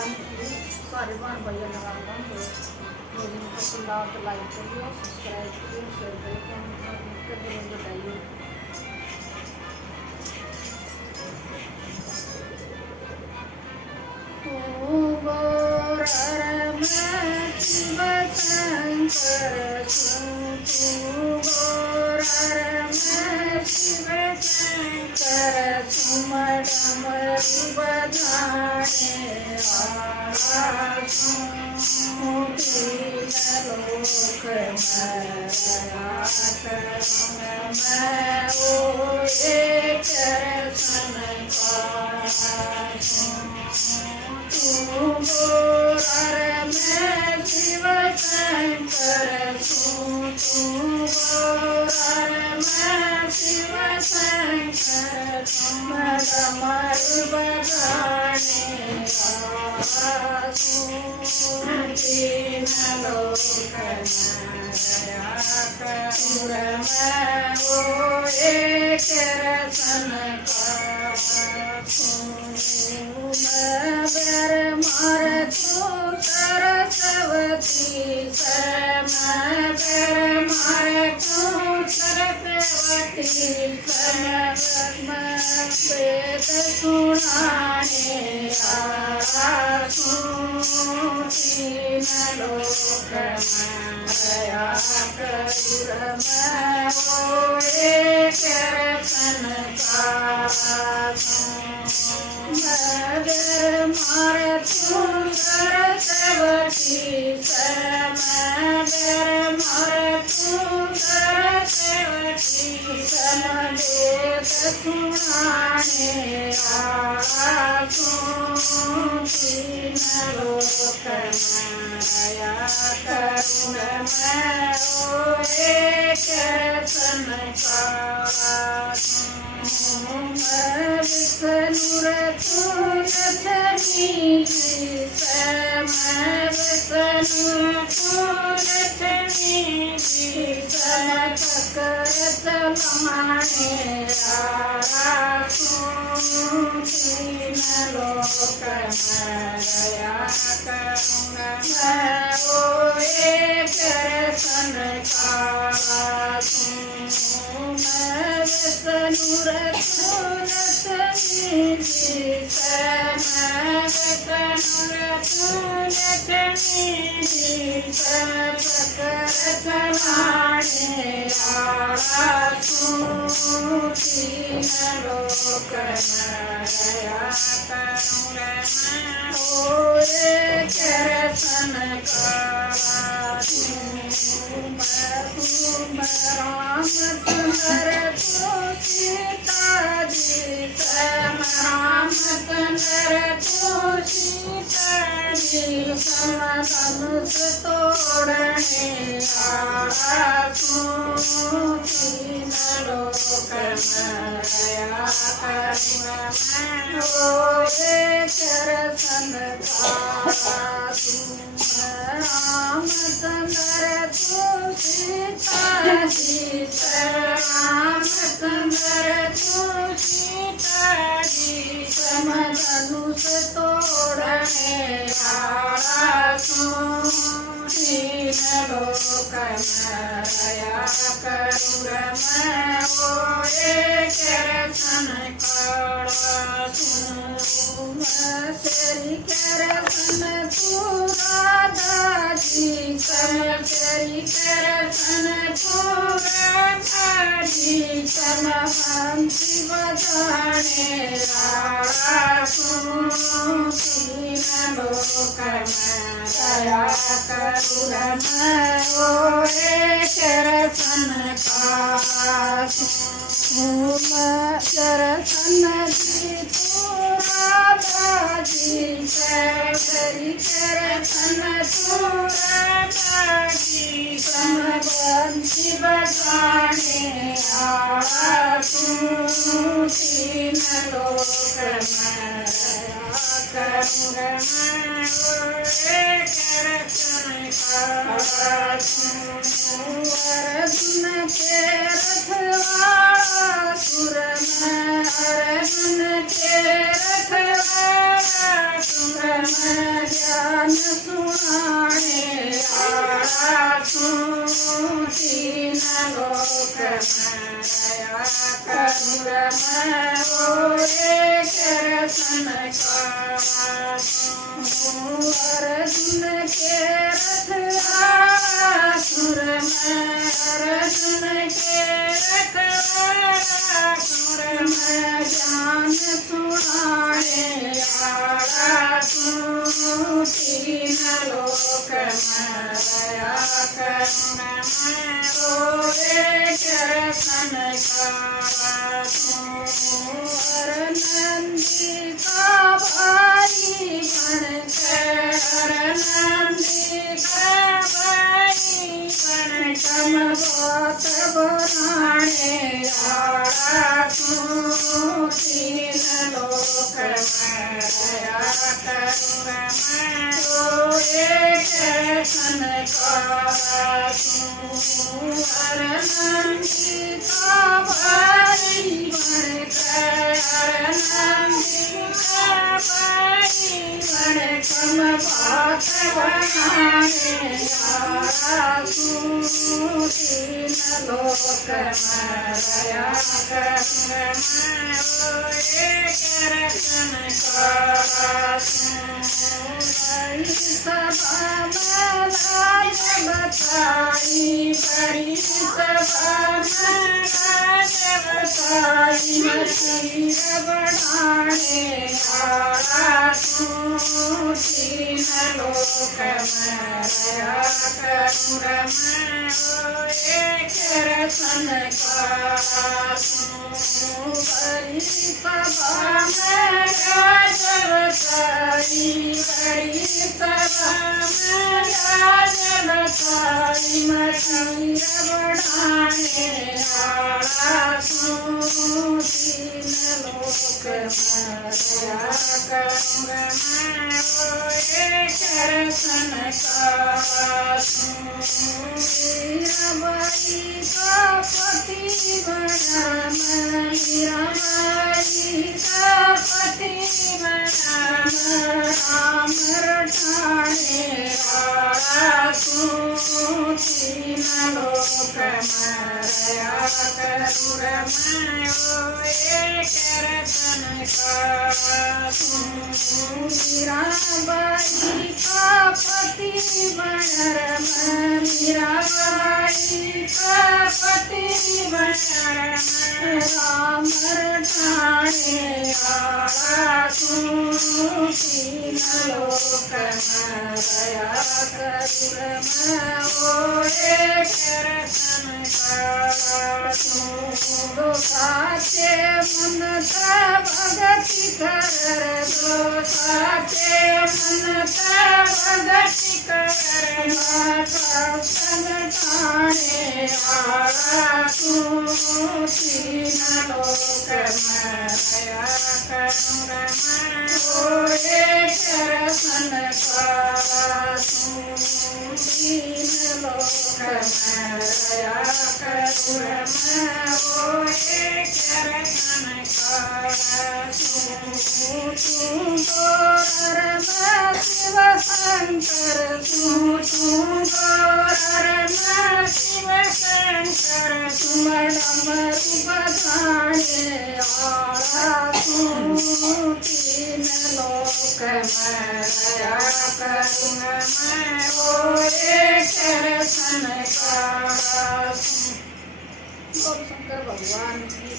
सारे बहन भैया लगा तो मुझे पसंद आओ तो लाइक करिए, सब्सक्राइब करिए, शेयर करिए, कमेंट करके बताइए। Arjuna माया करुण वो एक रसन कावा अर्जुन के रथ सुर में अर्जुन के रथ सुर में ज्ञान सुनाए आड़ा तीन लोक माया करुण वो एक रसन कावा नंदी का भाई बनकर नंदी का भाई बन कम बात बनाने आड़ा तीन लोक माया करुण वो एक सन कावा नंदी का भाई बनकर नंदी का भाई बन कम बात बनाने तीन लोक माया करुण वो एक रसन कावा सभा में लाज बताई बड़ी सभा में लाज बताई मसीह बढ़ाने आड़ा तीन लोक माया करुण वो एक रसन कावा बड़ी सभा में लाज बताई बड़ी सभा में लाज बताई मसीह बढ़ाने आड़ा तीन लोक माया करुण वो एक रसन कावा मीराबाई का पति बना मीराबाई का पति बना राम रटाने आड़ा तीन लोक माया करुण वो एक रसन कावा मीराबाई का पति बना मीराबाई का पति बना राम रटाने आड़ा तीन लोक माया करुण वो एक रसन कावा साचे मन भगति कर दो साचे मन भगति कर माता संताने आड़ा तीन लोक माया करुण वो एक रसन कावा तीन लोक माया करुण वो एक रसन कावा शिव शंकर शिव शंकर डमरू बजाने आड़ा तीन लोक माया करुण वो एक रसन कावा। शंकर भगवान की